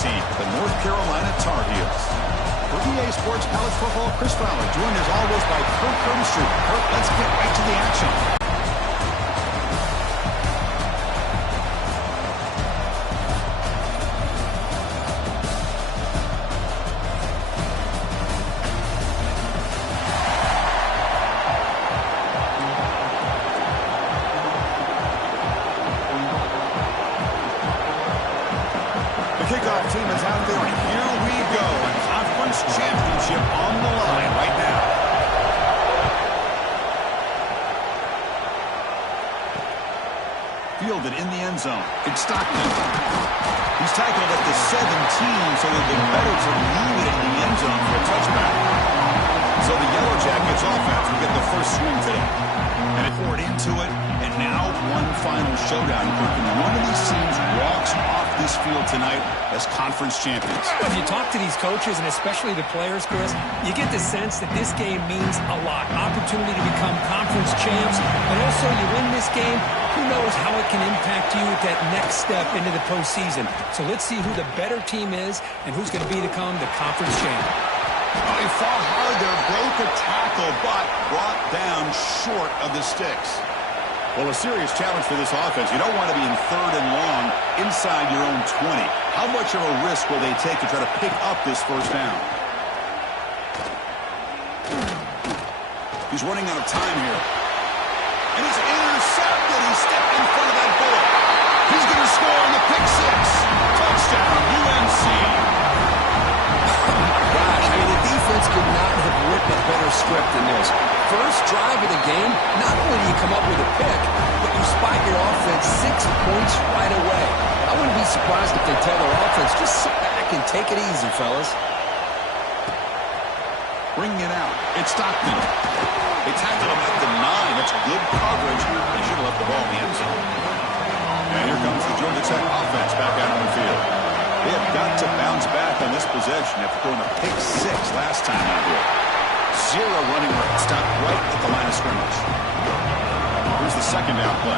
team, the North Carolina Tar Heels. For EA Sports College Football, Chris Fowler, joined as always by Kirk Curtis. Kirk, let's get right to the action. Kickoff team is out there, and here we go. A conference championship on the line right now. Fielded in the end zone. It's Stockton. He's tackled at the 17, so it'll be better to leave it in the end zone for a touchback. So the Yellow Jackets offense will get the first swing today. And it poured into it, and now one final showdown. And one of these teams walks off this field tonight as conference champions. If you talk to these coaches, and especially the players, Chris, you get the sense that this game means a lot. Opportunity to become conference champs, and also you win this game, who knows how it can impact you at that next step into the postseason. So let's see who the better team is and who's going to become the conference champ. Oh, he fought hard there, broke a tackle, but brought down short of the sticks. Well, a serious challenge for this offense. You don't want to be in third and long inside your own 20. How much of a risk will they take to try to pick up this first down? He's running out of time here. And he's intercepted. He stepped in front of that ball. He's going to score on the pick six. Touchdown, UNC. Gosh, I mean, the defense could not have written a better script than this. First drive of the game, not only do you come up with a pick, but you spike your offense 6 points right away. I wouldn't be surprised if they tell their offense, just sit back and take it easy, fellas. Bringing it out. It's Stockton. They tackle him at the 9. That's good coverage. They should have left the ball in the end zone. And here comes the Georgia Tech offense back out on the field. They have got to bounce back on this possession after throwing a pick six last time out here. Zero running room. Stopped right at the line of scrimmage. Here's the second down play.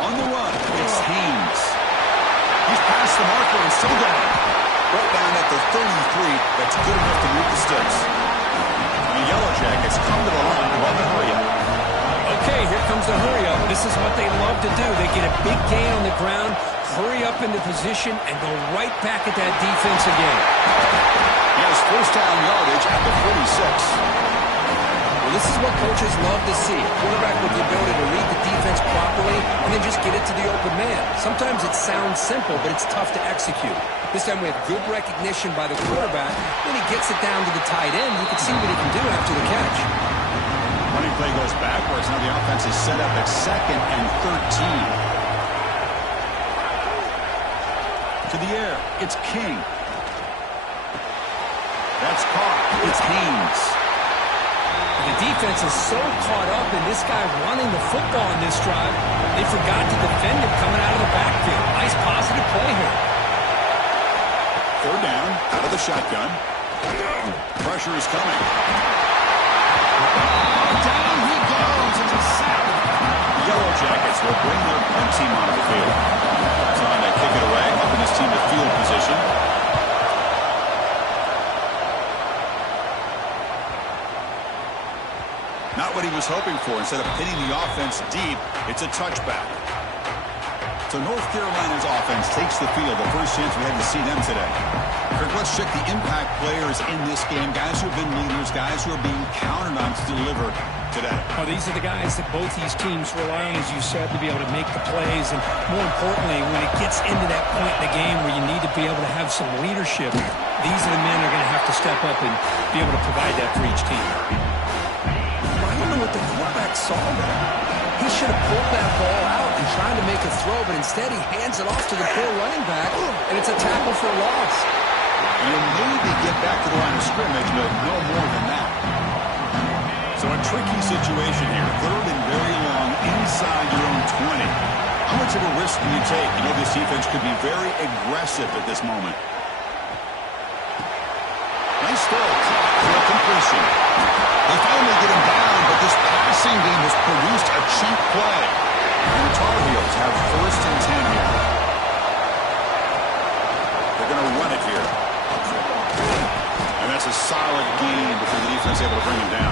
On the run, it's Haynes. He's past the marker and still down. Right down at the 33. That's good enough to move the sticks. The Yellow Jackets come to the line. Well, the hurry up. Okay, here comes the hurry up. This is what they love to do. They get a big gain on the ground, hurry up into position, and go right back at that defense again. He has first down yardage at the 46. Well, this is what coaches love to see. A quarterback with the ability to read the defense properly and then just get it to the open man. Sometimes it sounds simple, but it's tough to execute. This time we have good recognition by the quarterback. When he gets it down to the tight end, you can see what he can do after the catch. Running play goes backwards. Now the offense is set up at 2nd and 13. To the air. It's King. That's caught. It's Haynes. The defense is so caught up in this guy running the football in this drive, they forgot to defend him coming out of the backfield. Nice positive play here. Third down, out of the shotgun. Pressure is coming. Down he goes. It's a sack. The Yellow Jackets will bring their punt team onto the field. Trying to kick it away, helping this team to field position. Not what he was hoping for. Instead of hitting the offense deep, it's a touchback. So North Carolina's offense takes the field. The first chance we had to see them today. Kirk, let's check the impact players in this game. Guys who have been leaders, guys who are being counted on to deliver today. Oh, these are the guys that both these teams rely on, as you said, to be able to make the plays. And more importantly, when it gets into that point in the game where you need to be able to have some leadership, these are the men that are going to have to step up and be able to provide that for each team. I don't know what the quarterback saw there. He should have pulled that ball out and tried to make a throw, but instead he hands it off to the poor running back, and it's a tackle for a loss. You'll maybe get back to the line of scrimmage, but no more than that. So a tricky situation here. Third and very long inside your own 20. How much of a risk do you take? You know this defense could be very aggressive at this moment. Nice throw for a completion. They finally get him down, but this passing game has produced a cheap play. And the Tar Heels have 1st and 10 here. to bring him down.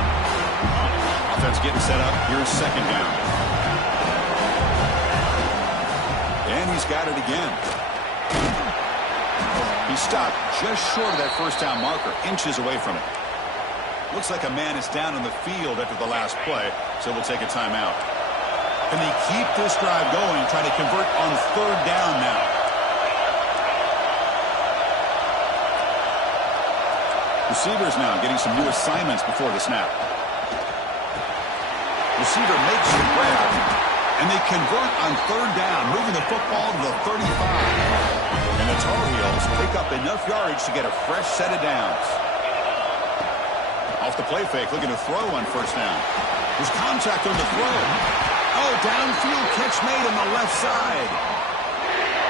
Offense getting set up. Here's second down. And he's got it again. He stopped just short of that first down marker, inches away from it. Looks like a man is down on the field after the last play, so we'll take a timeout. Can they keep this drive going, trying to convert on third down now? Receivers now getting some new assignments before the snap. Receiver makes the grab, and they convert on third down, moving the football to the 35. And the Tar Heels pick up enough yardage to get a fresh set of downs. Off the play fake, looking to throw on first down. There's contact on the throw. Oh, downfield catch made on the left side.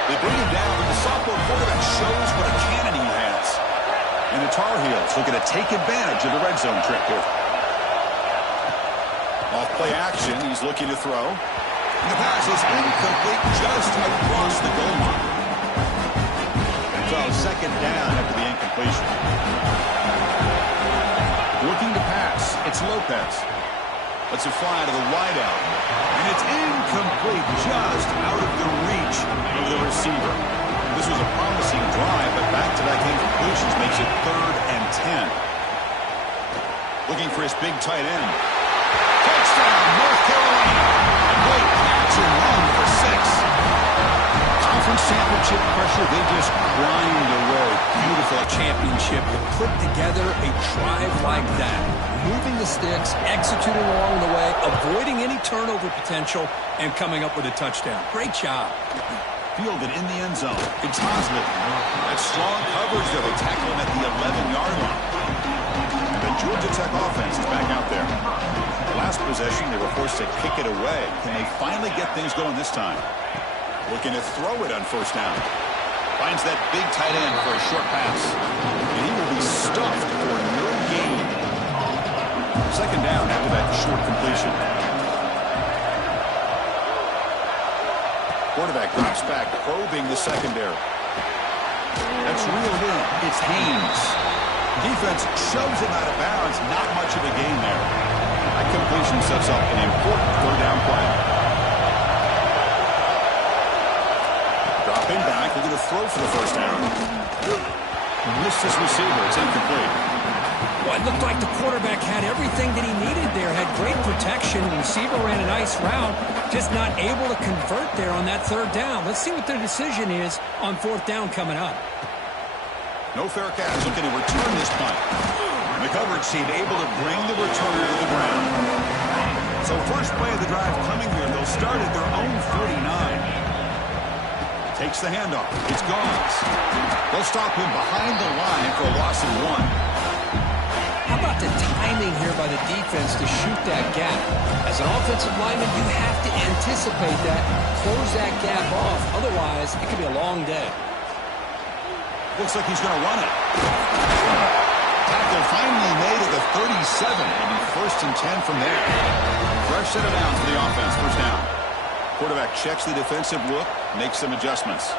They bring him down, but the sophomore quarterback shows what a cannon he has. And the Tar Heels looking to take advantage of the red zone trick here. Off play action, he's looking to throw. And the pass is incomplete just across the goal line. So second down after the incompletion. Looking to pass, it's Lopez. Lets it fly to the wideout. And it's incomplete, just out of the reach of the receiver. This was a promising drive, but back-to-back incompletions makes it 3rd and 10. Looking for his big tight end. Touchdown, North Carolina. A great catch and run for 6. Conference championship pressure, they just grind away. Beautiful Championship to put together a drive like that. Moving the sticks, executing along the way, avoiding any turnover potential, and coming up with a touchdown. Great job. Fielded in the end zone. It's Hoslet. That strong coverage there. They tackle him at the 11-yard line. And the Georgia Tech offense is back out there. Last possession, they were forced to kick it away. Can they finally get things going this time? Looking to throw it on first down. Finds that big tight end for a short pass. And he will be stuffed for no gain. Second down after that short completion. Quarterback drops back, probing the secondary. That's reeled in. It's Haynes. Defense shoves him out of bounds. Not much of a gain there. That completion sets up an important third down play. Dropping back, looking to throw for the first down. Missed his receiver. It's incomplete. Well, it looked like the quarterback had everything that he needed there. Had great protection. The receiver ran a nice route. Just not able to convert there on that third down. Let's see what their decision is on fourth down coming up. No fair catch. Looking to return this punt. And the coverage team able to bring the returner to the ground. So first play of the drive coming here. They'll start at their own 49. Takes the handoff. It's Gauze. They'll stop him behind the line for a loss of 1. How about the timing here by the defense to shoot that gap? As an offensive lineman, you have to anticipate that, close that gap off. Otherwise, it could be a long day. Looks like he's going to run it. Tackle finally made at the 37. It'll be 1st and 10 from there. Fresh set of downs for the offense. First down. Quarterback checks the defensive look, makes some adjustments.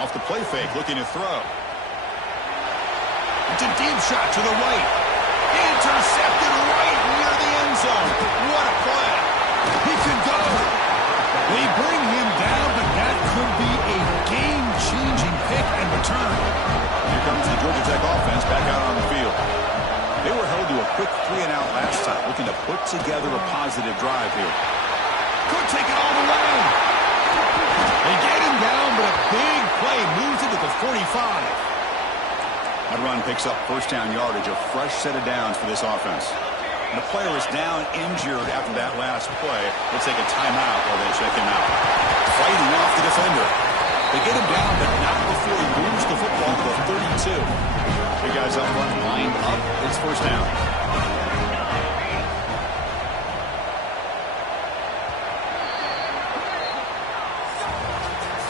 Off the play fake, looking to throw. It's a deep shot to the right. Intercepted right near the end zone. What a play. He can go. They bring him down, but that could be a game-changing pick and return. Here comes the Georgia Tech offense back out on the field. They were held to a quick 3-and-out last time, looking to put together a positive drive here. Could take it all the way. They get him down, but a big play moves it to the 45. That run picks up first down yardage, a fresh set of downs for this offense. And the player is down injured after that last play. Let's take a timeout while they check him out. Fighting off the defender. They get him down, but not before he moves the football to the 32. The guys up front lined up. It's first down.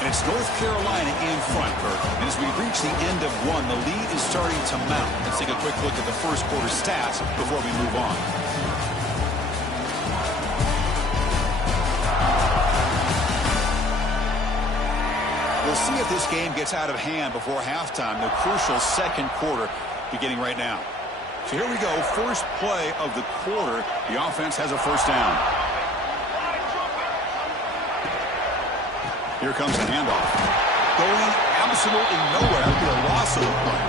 And it's North Carolina in front, Kirk. And as we reach the end of one, the lead is starting to mount. Let's take a quick look at the first quarter stats before we move on. We'll see if if this game gets out of hand before halftime. The crucial second quarter beginning right now. So here we go. First play of the quarter. The offense has a first down. Here comes the handoff. Going absolutely nowhere. That would be a loss of the play.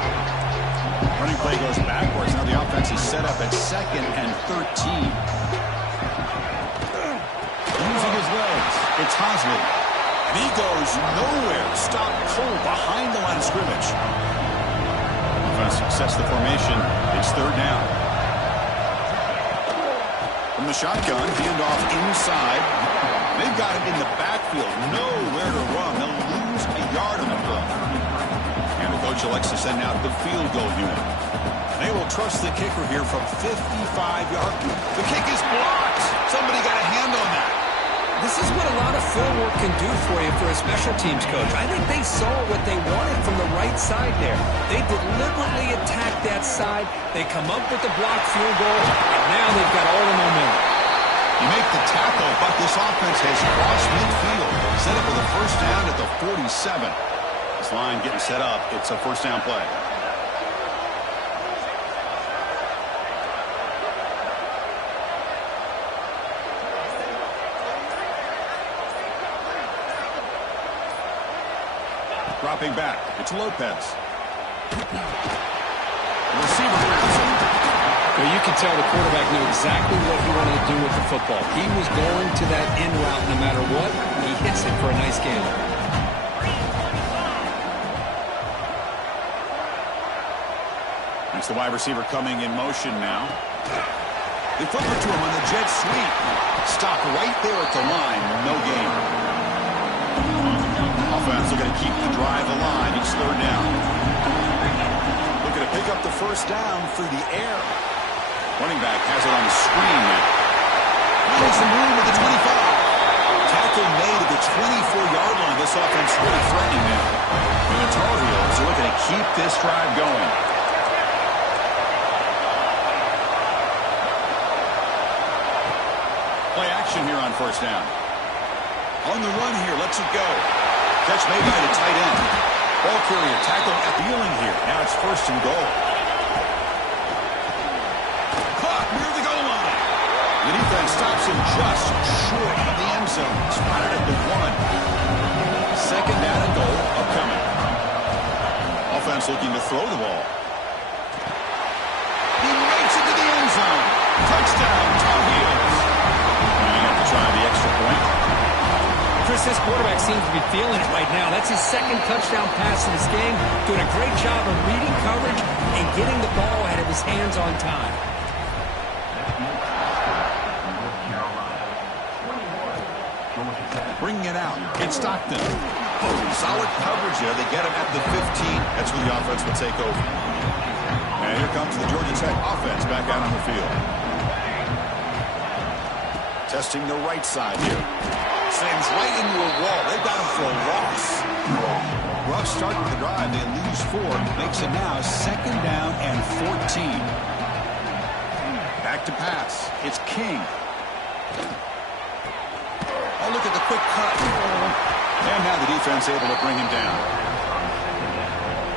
Running play goes backwards. Now the offense is set up at 2nd and 13. Using his legs. It's Hosley. He goes nowhere. Stop cold behind the line of scrimmage. Offense sets the formation. It's 3rd down. From the shotgun, handoff inside. They've got him in the backfield. Nowhere to run. They'll lose a yard on the play. And the coach elects to send out the field goal unit. They will trust the kicker here from 55 yards. The kick is blocked. Somebody got a hand on that. This is what a lot of film work can do for you for a special teams coach. I think they saw what they wanted from the right side there. They deliberately attacked that side. They come up with the blocked field goal, and now they've got all the momentum. You make the tackle, but this offense has crossed midfield. Set up with a first down at the 47. This line getting set up. It's a first down play. Dropping back. It's Lopez. The receiver grabs him. Well, you can tell the quarterback knew exactly what he wanted to do with the football. He was going to that in route no matter what. He hits it for a nice gain. That's the wide receiver coming in motion now. They flip it to him on the jet sweep. Stop right there at the line. No gain. Offense looking to keep the drive alive. It's 3rd down. Looking to pick up the first down through the air. Running back has it on the screen now. Finding some room at the 25. Tackle made at the 24-yard line. This offense really threatening now. And the Tar Heels are looking to keep this drive going. Play action here on first down. On the run here, lets it go. Catch made by the tight end. Ball carrier tackled at the ceiling here. Now it's 1st and goal. Caught near the goal line. The defense stops him just short of the end zone. Spotted at the 1. 2nd down and goal upcoming. Offense looking to throw the ball. He makes it to the end zone. Touchdown, Tar Heels. And you have to try the extra point. Chris, this quarterback seems to be feeling it right now. That's his 2nd touchdown pass in this game. Doing a great job of reading coverage and getting the ball out of his hands on time. Bringing it out. It's Stockton. Solid coverage there. They get him at the 15. That's where the offense will take over. And here comes the Georgia Tech offense back out on the field. Testing the right side here. Sends right into a wall. They've got him for a loss. Rough start to the drive. They lose 4. Makes it now 2nd down and 14. Back to pass. It's King. Oh, look at the quick cut. And now the defense able to bring him down.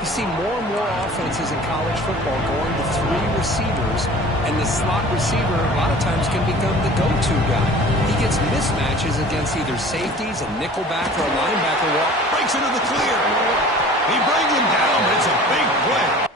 You see more and more offenses in college football going to 3 receivers, and the slot receiver a lot of times can become the go-to guy. He gets mismatches against either safeties, a nickelback, or a linebacker walk. Breaks into the clear. He brings him down, but it's a big play.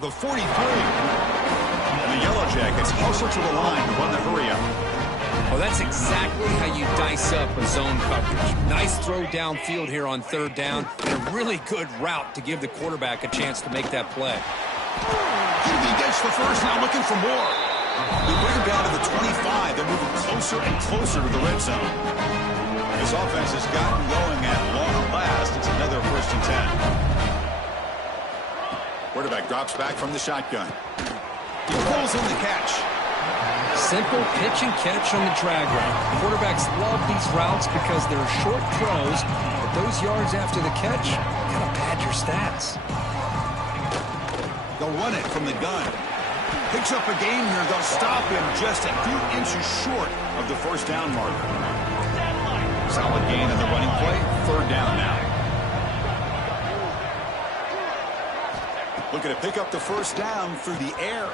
the 43. And the Yellow Jackets hustle to the line to run the hurry up. Well, that's exactly how you dice up a zone coverage. Nice throw downfield here on third down, and a really good route to give the quarterback a chance to make that play. He gets the first, now looking for more. They bring him down to the 25. They're moving closer and closer to the red zone. This offense has gotten going at long last. It's another 1st and 10. Quarterback drops back from the shotgun. He pulls in the catch. Simple pitch and catch on the drag route. Quarterbacks love these routes because they're short throws, but those yards after the catch kind of pad your stats. They'll run it from the gun. Picks up a gain here. They'll stop him just a few inches short of the 1st down marker. Solid gain on the running play. 3rd down now. Looking to pick up the 1st down through the air.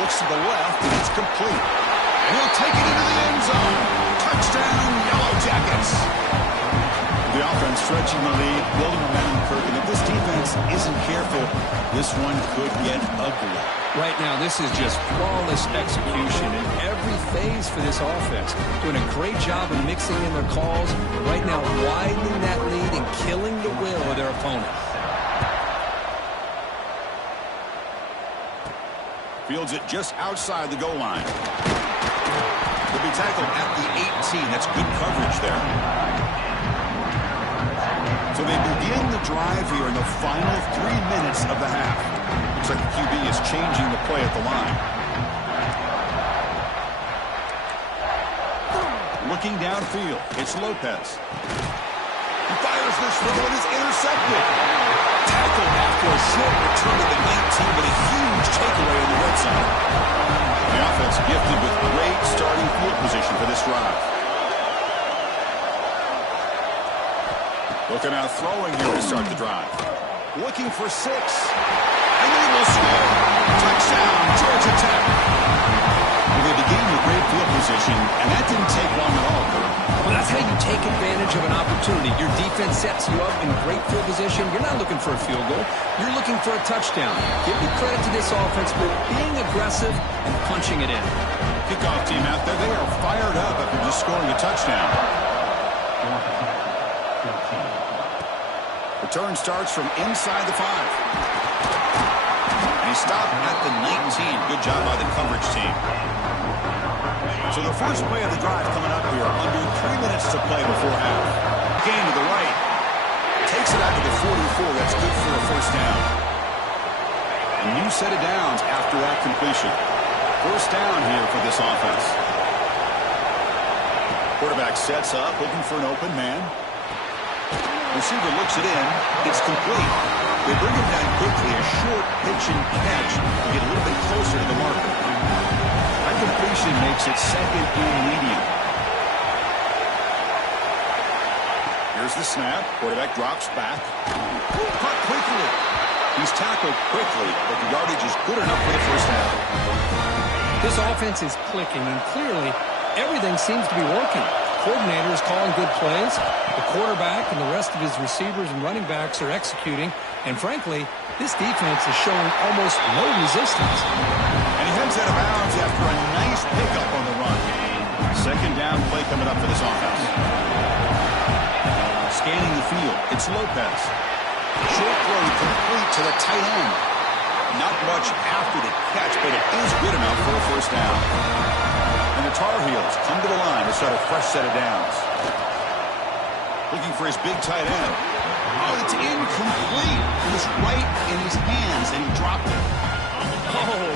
Looks to the left, and it's complete. And he'll take it into the end zone. Touchdown, Yellow Jackets. The offense stretching the lead, building momentum, Kirk. And if this defense isn't careful, this one could get ugly. Right now, this is just flawless execution in every phase for this offense. Doing a great job of mixing in their calls. Right now, widening that lead and killing the will of their opponent. Fields it just outside the goal line. He'll be tackled at the 18. That's good coverage there. So they begin the drive here in the final 3 minutes of the half. Looks like the QB is changing the play at the line. Looking downfield, it's Lopez. He fires this throw and is intercepted. Tackled after a short return to the 19, but a huge takeaway in the red zone. The offense gifted with great starting field position for this drive. Looking out throwing here to start the drive. Looking for 6. And they will score. Touchdown, Georgia Tech. Well, they began with great field position, and that didn't take long at all, Kurt. Well, that's how you take advantage of an opportunity. Your defense sets you up in great field position. You're not looking for a field goal. You're looking for a touchdown. Give me credit to this offense for being aggressive and punching it in. Kickoff team out there, they are fired up after just scoring a touchdown. Return starts from inside the 5. And he stopped at the 19. Good job by the coverage team. So the first play of the drive coming up here, under 3 minutes to play before half. Gain to the right. Takes it out to the 44. That's good for a 1st down. A new set of downs after that completion. 1st down here for this offense. Quarterback sets up, looking for an open man. Receiver looks it in. It's complete. They bring him down quickly. A short pitch and catch to get a little bit closer to the marker. That completion makes it 2nd and medium. Here's the snap. Quarterback drops back. Caught quickly. He's tackled quickly, but the yardage is good enough for the 1st down. This offense is clicking, and clearly everything seems to be working. Coordinator is calling good plays. The quarterback and the rest of his receivers and running backs are executing. And frankly, this defense is showing almost no resistance. And he heads out of bounds after a nice pickup on the run. 2nd down play coming up for this offense. Scanning the field, it's Lopez. Short throw complete to the tight end. Not much after the catch, but it is good enough for a 1st down. And the Tar Heels come to the line to start a fresh set of downs. Looking for his big tight end. Oh, it's incomplete. It was right in his hands, and he dropped it. Oh,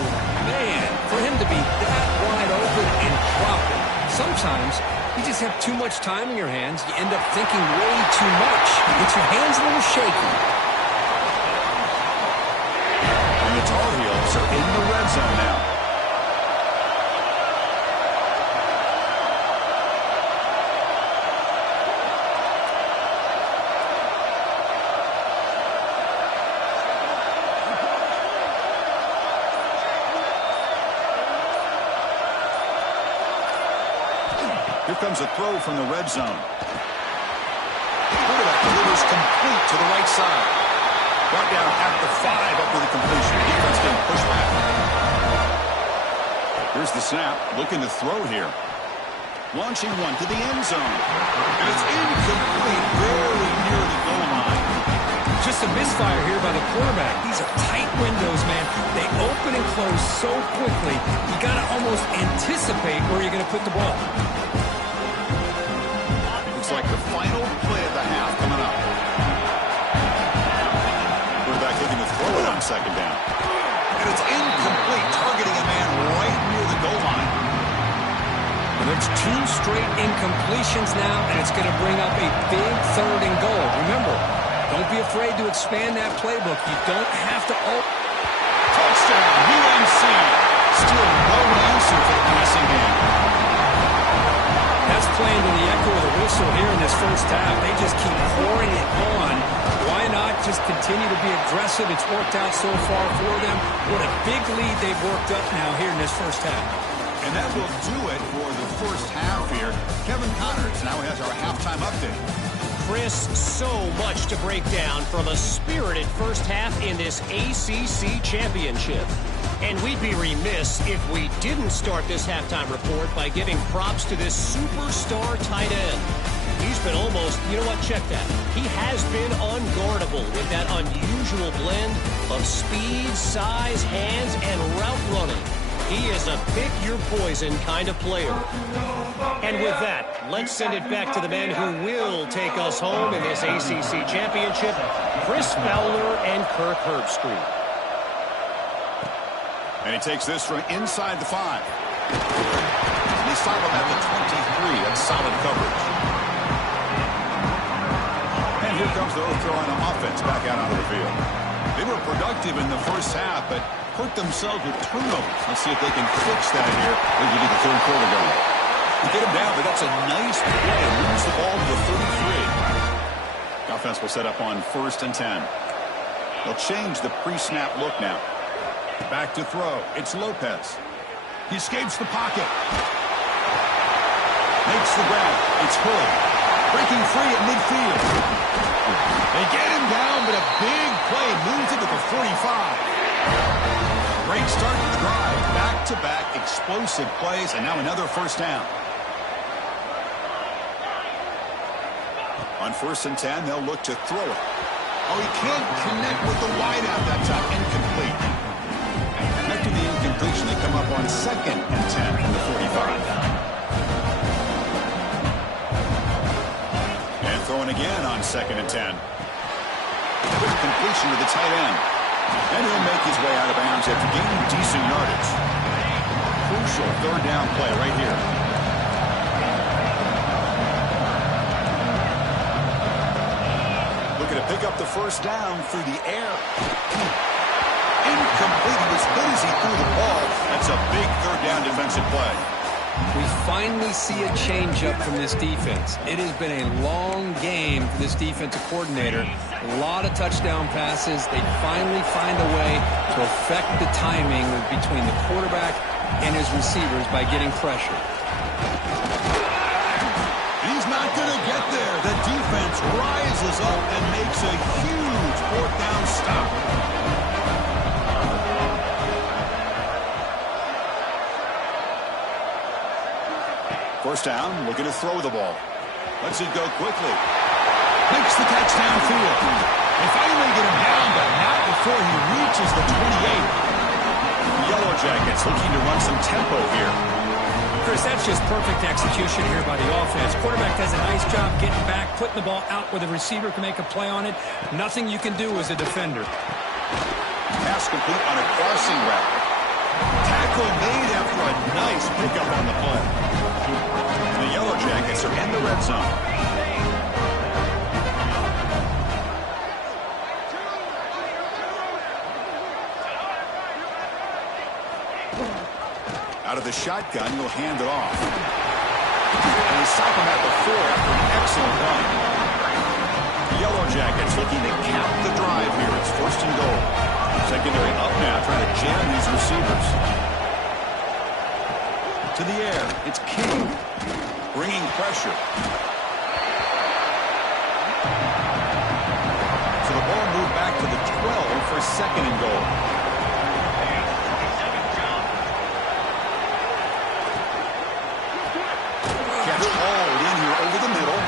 man. For him to be that wide open and drop it. Sometimes you just have too much time in your hands. You end up thinking way too much. It gets your hands a little shaky. And the Tar Heels are in the red zone now. Here comes a throw from the red zone. Quarterback delivers complete to the right side. Brought down at the 5 after the completion. Defense getting pushed back. Here's the snap. Looking to throw here. Launching one to the end zone. And it's incomplete. Very near the goal line. Just a misfire here by the quarterback. These are tight windows, man. They open and close so quickly. You got to almost anticipate where you're going to put the ball. Looks like the final play of the half coming up. Quarterback looking to throw it on second down. And it's incomplete, targeting a man right near the goal line. Well, it's 2 straight incompletions now, and it's going to bring up a big 3rd and goal. Remember, don't be afraid to expand that playbook. You don't have to... Touchdown, UNC. Still no answer for the passing game. That's playing to the echo of the whistle here in this first half. They just keep pouring it on. Why not just continue to be aggressive? It's worked out so far for them. What a big lead they've worked up now here in this first half. And that will do it for the first half here. Kevin Connors now has our halftime update. Chris, so much to break down from a spirited first half in this ACC championship. And we'd be remiss if we didn't start this halftime report by giving props to this superstar tight end. He's been almost, you know what, check that. He has been unguardable with that unusual blend of speed, size, hands, and route running. He is a pick-your-poison kind of player. And with that, let's send it back to the men who will take us home in this ACC championship, Chris Fowler and Kirk Herbstreit. And he takes this from inside the 5. They stop him at the 23. That's solid coverage. And here comes the North Carolina offense back out onto the field. They were productive in the first half, but hurt themselves with turnovers. Let's see if they can fix that here as we get the third quarter going. You get him down, but that's a nice play. Moves the ball to the 33. The offense will set up on 1st and 10. They'll change the pre-snap look now. Back to throw. It's Lopez. He escapes the pocket. Makes the grab. It's Hood. Breaking free at midfield. They get him down, but a big play moves it to the 45. Great start to the drive. Back-to-back explosive plays, and now another first down. On 1st and 10, they'll look to throw it. Oh, he can't connect with the wideout that time. Incomplete. After the incompletion, they come up on 2nd and 10 from the 45. And throwing again on 2nd and 10. Quick completion to the tight end. And he'll make his way out of bounds after gaining decent yardage. Crucial 3rd down play right here. Looking to pick up the first down through the air. Incomplete. He was good as he threw the ball. That's a big 3rd down defensive play. We finally see a change-up from this defense. It has been a long game for this defensive coordinator. A lot of touchdown passes. They finally find a way to affect the timing between the quarterback and his receivers by getting pressure. He's not going to get there. The defense rises up and makes a huge 4th down stop. First down, looking to throw the ball. Lets it go quickly. Makes the catch downfield. They finally get him down, but not before he reaches the 28. The Yellow Jackets looking to run some tempo here. Chris, that's just perfect execution here by the offense. Quarterback does a nice job getting back, putting the ball out where the receiver can make a play on it. Nothing you can do as a defender. Pass complete on a crossing route. Tackle made after a nice pickup on the play. The Yellow Jackets are in the red zone. Out of the shotgun, he'll hand it off. And they stop him at the 4 after an excellent run. The Yellow Jackets looking to cap the drive here. It's 1st and goal. Secondary up now, trying to jam these receivers. To the air, it's King. Bringing pressure. So the ball moved back to the 12 for second and goal. Catch hauled in here over the middle.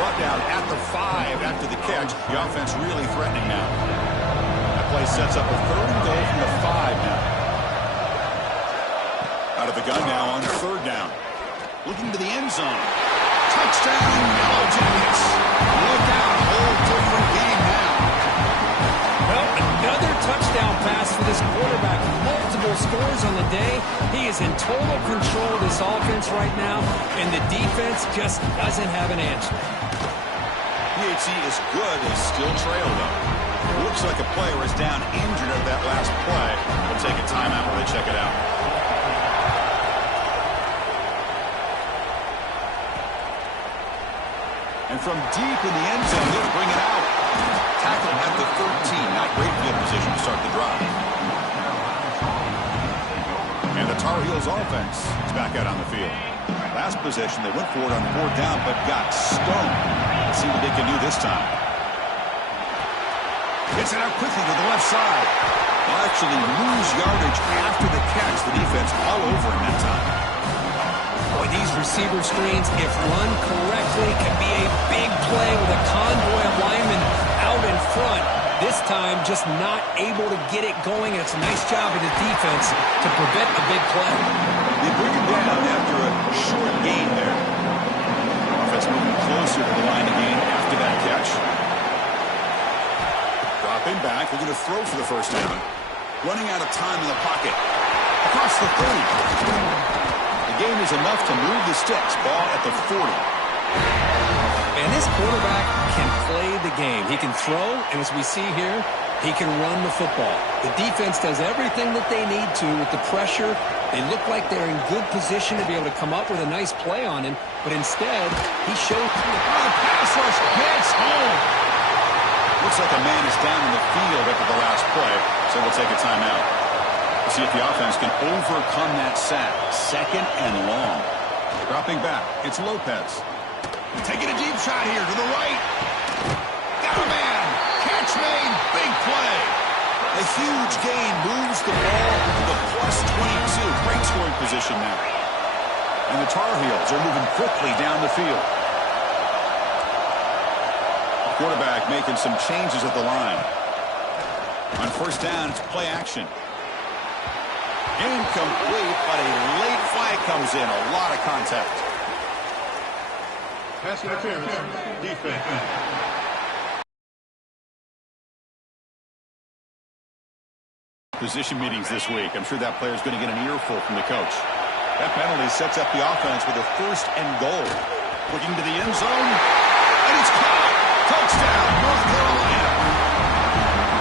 Brought down at the 5 after the catch. The offense really threatening now. That play sets up a third and goal from the 5 now. Out of the gun now on third down. Looking to the end zone. Touchdown, Yellow Jackets. Look out, whole different game now. Well, another touchdown pass for this quarterback. Multiple scores on the day. He is in total control of this offense right now, and the defense just doesn't have an answer. PHC is good. They still trail, though. Looks like a player is down injured of that last play. They'll take a timeout while they check it out. And from deep in the end zone, they'll bring it out. Tackle at the 13. Not great field position to start the drive. And the Tar Heels offense is back out on the field. Last possession, they went for it on fourth down, but got stoned. Let's see what they can do this time. Gets it out quickly to the left side. They'll actually lose yardage after the catch. The defense all over him that time. Boy, these receiver screens, if run correctly, can be a big play with a convoy of linemen out in front. This time, just not able to get it going. It's a nice job of the defense to prevent a big play. They bring him down after a short gain there. Offense moving closer to the line of gain after that catch. Dropping back, looking to throw for the first down. Running out of time in the pocket. Across the 30. The game is enough to move the sticks. Ball at the 40. And this quarterback can play the game. He can throw, and as we see here, he can run the football. The defense does everything that they need to with the pressure. They look like they're in good position to be able to come up with a nice play on him, but instead, he showed the pass rush gets home. Looks like a man is down in the field after the last play, so we'll take a timeout. See if the offense can overcome that sack. Second and long. Dropping back. It's Lopez. Taking a deep shot here to the right. Got a man. Catch made. Big play. A huge gain moves the ball to the +22. Great scoring position now. And the Tar Heels are moving quickly down the field. The quarterback making some changes at the line. On first down, it's play action. Incomplete, but a late flag comes in. A lot of contact. Pass interference. Defense. Position meetings this week. I'm sure that player is going to get an earful from the coach. That penalty sets up the offense with a first and goal. Looking to the end zone. And it's caught. Touchdown, North Carolina.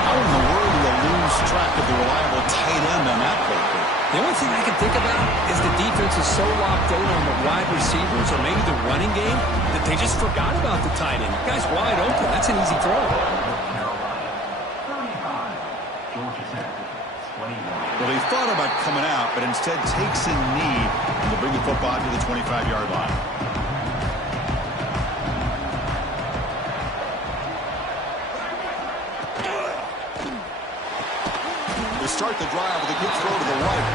How in the world do you lose track of the reliable tight end on that play? The only thing I can think about is the defense is so locked in on the wide receivers or maybe the running game that they just forgot about the tight end. The guy's wide open. That's an easy throw. Well, they thought about coming out, but instead takes a knee and will bring the football to the 25-yard line. Start the drive with a good throw to the right.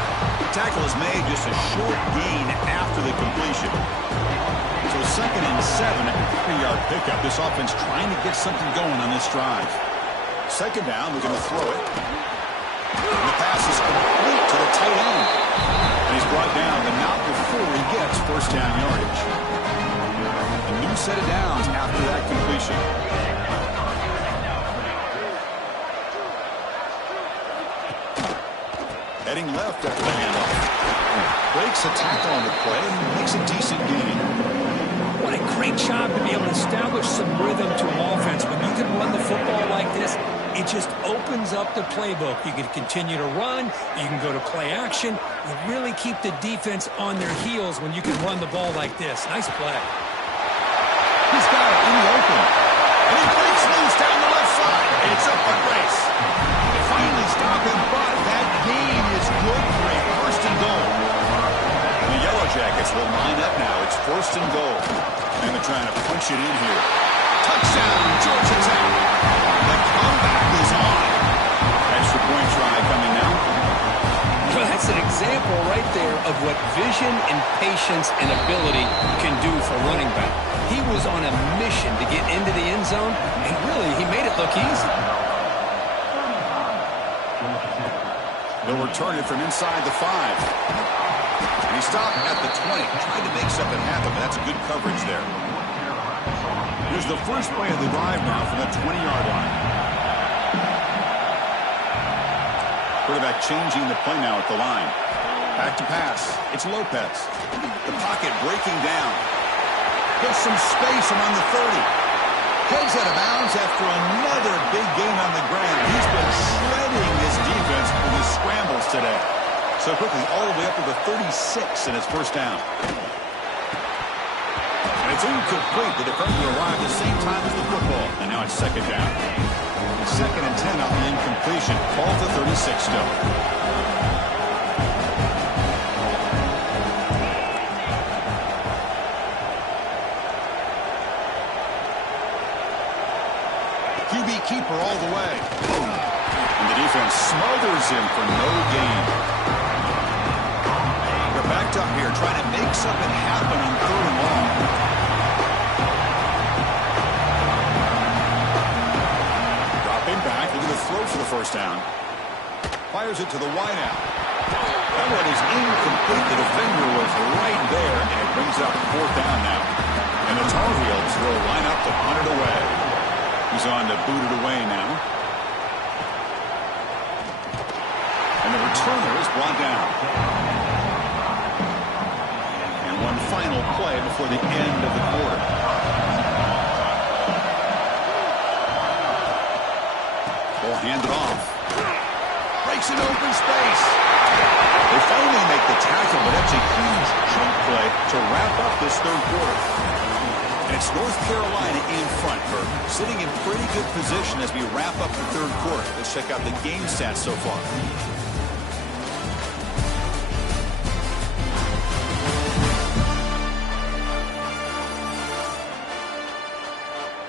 The tackle is made just a short gain after the completion. So second and 7 at the 3-yard pickup. This offense trying to get something going on this drive. Second down, they're going to throw it. And the pass is complete to the tight end. And he's brought down, but not before he gets first down yardage. A new set of downs after that completion. Heading left after the handoff. Breaks a tackle on the play and makes a decent gain. What a great job to be able to establish some rhythm to an offense. When you can run the football like this, it just opens up the playbook. You can continue to run. You can go to play action. You really keep the defense on their heels when you can run the ball like this. Nice play. He's got it in the open. And he breaks loose down the left side. It's a foot race. They finally stop him, but that gain is good for a first and goal. And the Yellow Jackets will line up now. It's first and goal. And they're trying to punch it in here. Touchdown, Georgia Tech. The comeback is on. example right there of what vision and patience and ability can do for a running back. He was on a mission to get into the end zone, and really, he made it look easy. They'll return it from inside the 5. And he stopped at the 20, trying to make something happen, but that's good coverage there. Here's the first play of the drive now from the 20-yard line. Quarterback changing the play now at the line. Back to pass. It's Lopez. The pocket breaking down. Gets some space around the 30. Heads out of bounds after another big gain on the ground. He's been shredding this defense with his scrambles today. So quickly all the way up to the 36 in his first down. And it's incomplete. The defender arrived at the same time as the football. And now it's second down. Second and 10 on the incompletion. Ball to 36 still. QB keeper all the way. And the defense smothers him for no gain. They're backed up here trying to make something happen on 3rd and long. Back, looking to throw for the first down. Fires it to the wideout. That one is incomplete. The defender was right there, and it brings up 4th down now. And the Tar Heels will line up to punt it away. He's on to boot it away now. And the returner is brought down. And one final play before the end of the quarter. Handed off. Breaks an open space. They finally make the tackle, but that's a huge chunk play to wrap up this 3rd quarter. And it's North Carolina in front, Kirk, sitting in pretty good position as we wrap up the 3rd quarter. Let's check out the game stats so far.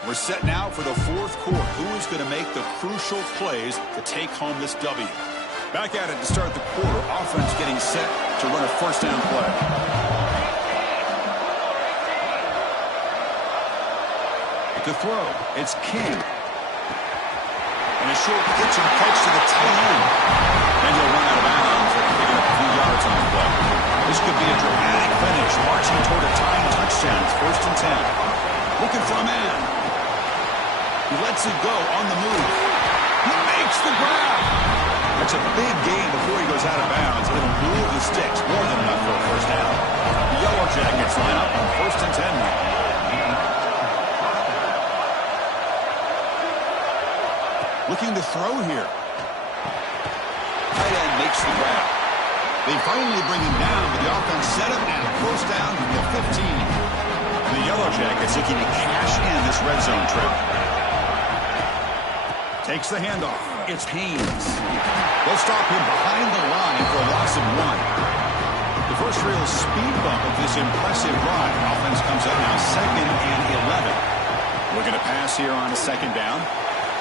We're set now for the 4th quarter. Who is going to make the crucial plays to take home this W? Back at it to start the quarter. Offense getting set to run a first down play. To throw, it's King. And a short pitch and catch to the tight end. And he'll run out of bounds after picking up a few yards on the play. This could be a dramatic finish, marching toward a tying touchdown. It's 1st and 10. Looking for a man. He lets it go on the move. He makes the grab. That's a big gain before he goes out of bounds. It'll move the sticks. More than enough for a first down. The Yellow Jackets line up on 1st and 10 now. Looking to throw here. Tight end makes the grab. They finally bring him down, but the offense set up now. First down from the 15. And the Yellow Jackets looking to cash in this red zone trip. Takes the handoff. It's Haynes. They'll stop him behind the line for a loss of 1. The first real speed bump of this impressive drive. Offense comes up now 2nd and 11. Looking to pass here on a 2nd down.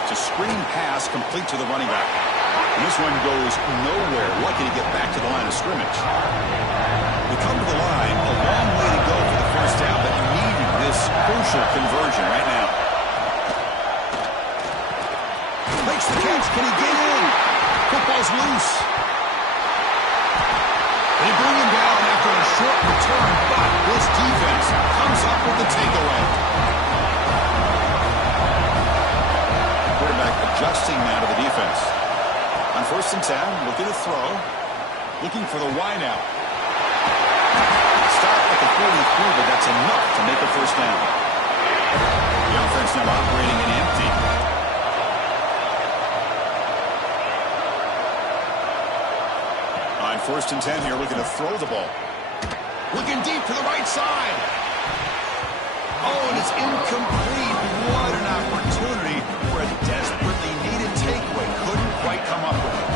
It's a screen pass complete to the running back. And this one goes nowhere. Lucky to get back to the line of scrimmage. They come to the line. A long way to go for the first down, but needing this crucial conversion right now. Makes the catch. Can he get in? Football's loose. They bring him down after a short return, but this defense comes up with the takeaway. Quarterback adjusting now to the defense. On 1st and 10, looking to throw. Looking for the wideout. Stop at the 43, but that's enough to make a first down. The offense now operating in empty. On 1st and 10 here, looking to throw the ball. Looking deep to the right side. Oh, and it's incomplete. What an opportunity for a desperately needed takeaway. Couldn't quite come up with it.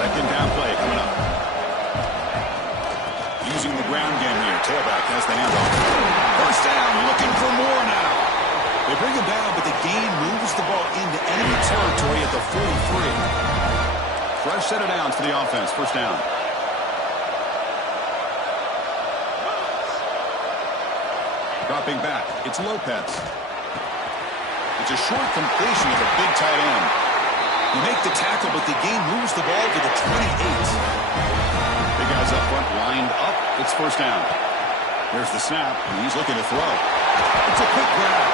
2nd down play coming up. Using the ground game here. Tailback has the handoff. First down, looking for more now. They bring him down, but the gain moves the ball into enemy territory at the 43. Fresh set of downs for the offense. First down. Dropping back, it's Lopez. It's a short completion with a big tight end. You make the tackle, but the game moves the ball to the 28. Big guys up front lined up. It's first down. Here's the snap, and he's looking to throw. It's a quick grab.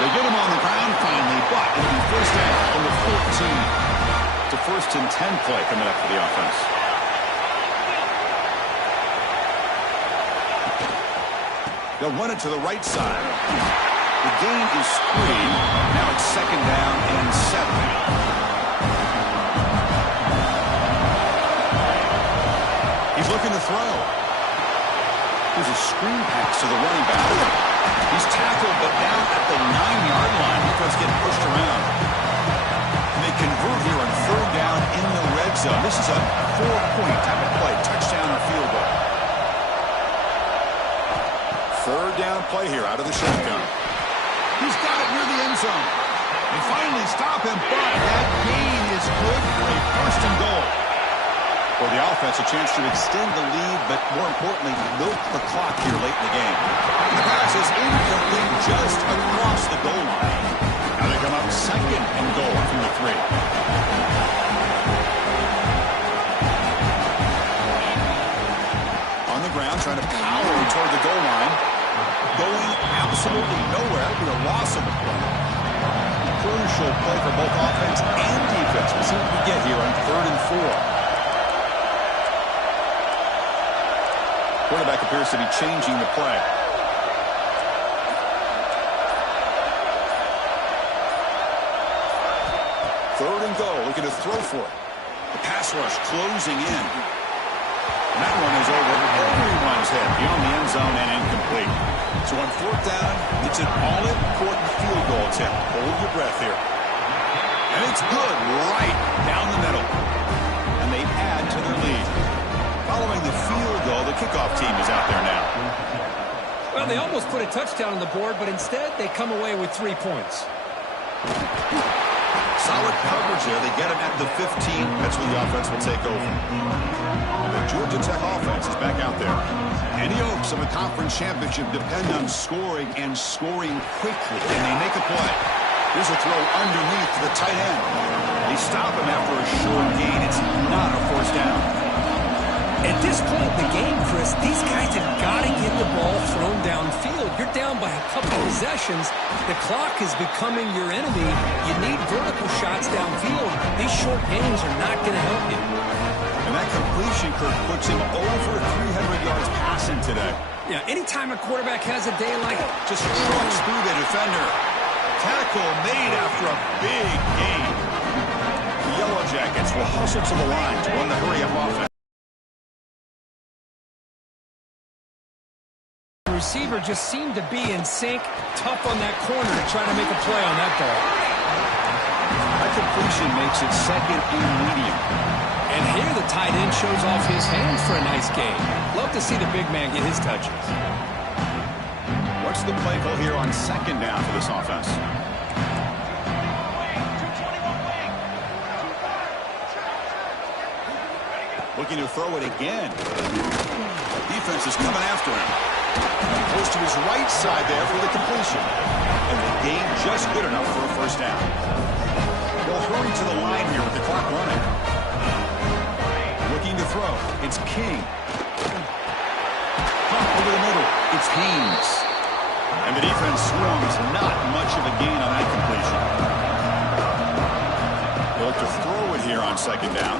They get him on the ground finally, but it'll be first down from the 14. It's a 1st and 10 play coming up for the offense. They'll run it to the right side. The gain is 3. Now it's 2nd down and 7. He's looking to throw. There's a screen pass to the running back. He's tackled, but down at the 9-yard line. Defense getting pushed around. And they convert here on 3rd down in the red zone. This is a 4-point type of play. Touchdown or field goal. 3rd down play here out of the shotgun. He's got it near the end zone. They finally stop him, but that gain is good for a 1st and goal. For the offense, a chance to extend the lead, but more importantly, milk the clock here late in the game. The pass is incomplete just across the goal line. Now they come up 2nd and goal from the 3. On the ground, trying to power toward the goal line. Going absolutely nowhere. It'll be a loss of the play. Crucial play for both offense and defense. We'll see what we get here on 3rd and 4. Quarterback appears to be changing the play. Third and goal, looking to throw for it. The pass rush closing in. And that one is over everyone's head beyond the end zone and incomplete. So on 4th down, it's an all-important field goal attempt. Hold your breath here. And it's good right down the middle. And they add to their lead. Following the field goal, the kickoff team is out there now. Well, they almost put a touchdown on the board, but instead they come away with 3 points. Solid coverage there. They get him at the 15. That's when the offense will take over. The Georgia Tech offense is back out there. Any hopes of a conference championship depend on scoring and scoring quickly. And they make a play. Here's a throw underneath the tight end. They stop him after a short gain. It's not a 1st down. At this point in the game, Chris, these guys have got to get the ball thrown downfield. You're down by a couple of possessions. The clock is becoming your enemy. You need vertical shots downfield. These short gains are not going to help you. And that completion, Kirk, puts him over 300 yards passing today. Yeah, anytime a quarterback has a day like it, just trucks through the defender. Tackle made after a big gain. The Yellow Jackets will hustle to the line to run the hurry-up offense. Receiver just seemed to be in sync, tough on that corner to try to make a play on that ball. That completion makes it 2nd and medium. And here the tight end shows off his hands for a nice game. Love to see the big man get his touches. What's the play call here on 2nd down for this offense? Looking to throw it again. Defense is coming after him. Goes to his right side there for the completion. And the gain just good enough for a 1st down. They'll hurry to the line here with the clock running. Looking to throw. It's King. Pump over the middle. It's Haynes. And the defense swarms. Not much of a gain on that completion. They'll look to throw it here on 2nd down.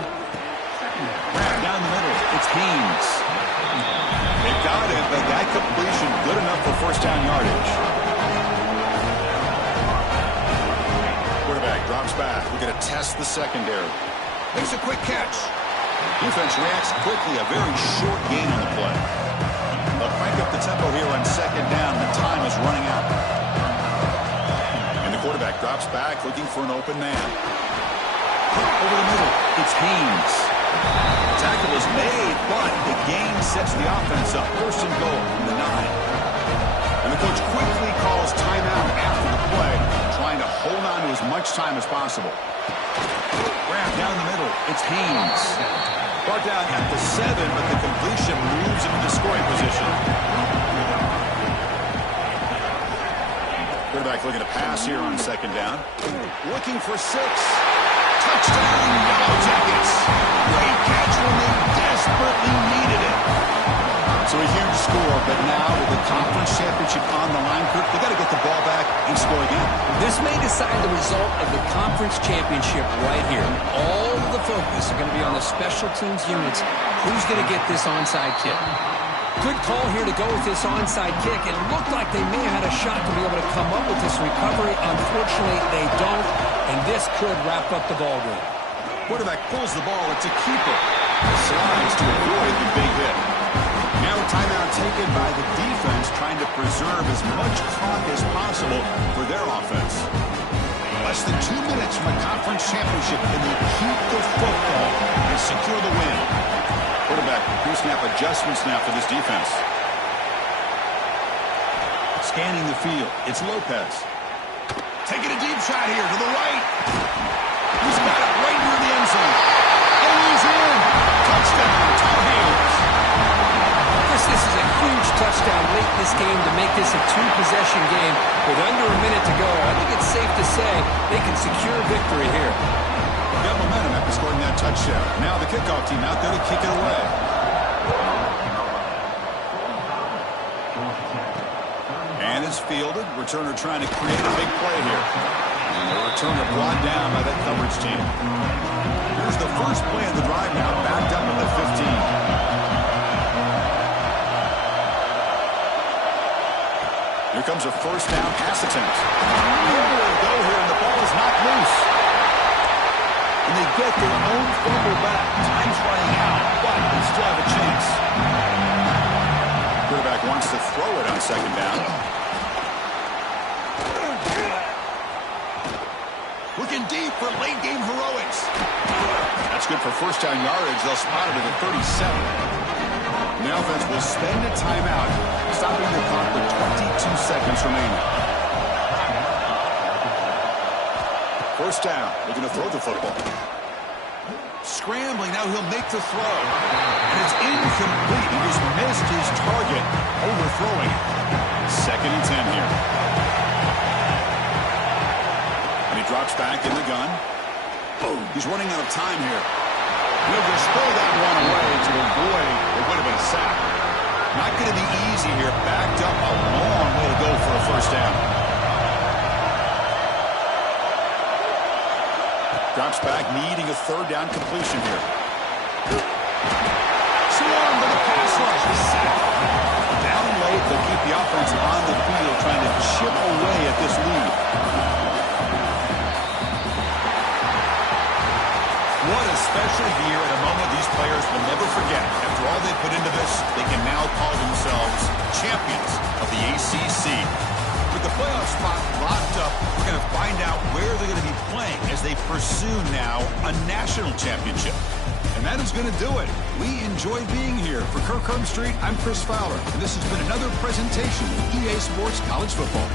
Wrap down the middle. It's Haynes. They've got it, but that completion good enough for 1st down yardage. Quarterback drops back. We're going to test the secondary. Makes a quick catch. Defense reacts quickly. A very short gain on the play. They'll crank up the tempo here on 2nd down. The time is running out. And the quarterback drops back, looking for an open man. Over the middle. It's Haynes. Tackle is made, but the gain sets the offense up. 1st and goal from the 9. And the coach quickly calls timeout after the play, trying to hold on to as much time as possible. Grab down the middle. It's Haynes. Brought down at the 7, but the completion moves him into scoring position. Quarterback looking to pass here on second down. Looking for 6. Touchdown, Yellow Jackets. Great catch when they desperately needed it. So a huge score, but now with the conference championship on the line, Kirk, they got to get the ball back and score again. This may decide the result of the conference championship right here. All of the focus are going to be on the special teams units. Who's going to get this onside kick? Good call here to go with this onside kick. It looked like they may have had a shot to be able to come up with this recovery. Unfortunately, they don't, and this could wrap up the ball game. Quarterback pulls the ball. It's a keeper. Slides to avoid the big hit. Now a timeout taken by the defense, trying to preserve as much clock as possible for their offense. Less than 2 minutes from a conference championship, and they keep the football and secure the win. Quarterback pre-snap adjustments now for this defense. Scanning the field, it's Lopez. Taking a deep shot here to the right. He's got it right near the end zone. And he's in. Touchdown, Tar Heels. This is a huge touchdown late in this game to make this a 2-possession game. With under a minute to go, I think it's safe to say they can secure victory here. Got momentum after scoring that touchdown. Now the kickoff team out there to kick it away. And it's fielded. Returner trying to create a big play here. And the returner brought down by that coverage team. Here's the first play of the drive now, backed up at the 15. Here comes a first down pass attempt. Nowhere to go here, and the ball is knocked loose. And they get their own fumble back. Time's running out, but they still have a chance. Quarterback wants to throw it on second down. Looking deep for late game heroics. That's good for first down yardage. They'll spot it at the 37. The offense will spend a timeout, stopping the clock with 22 seconds remaining. First down, looking to throw the football. Scrambling, now he'll make the throw. And it's incomplete. He just missed his target, overthrowing it. 2nd and 10 here. And he drops back in the gun. Boom, he's running out of time here. He'll just throw that one away to avoid what would have been a sack. Not going to be easy here. Backed up a long way to go for a first down. Drops back, needing a 3rd down completion here. Swarm to the pass rush. Sack. Down late, they'll keep the offense on the field, trying to chip away at this lead. What a special year at a moment these players will never forget. After all they put into this, they can now call themselves champions of the ACC. With the playoff spot locked up, we're going to find out where they're going to be playing as they pursue now a national championship. And that is going to do it. We enjoyed being here. For Kirk Street, I'm Chris Fowler, and this has been another presentation of EA Sports College Football.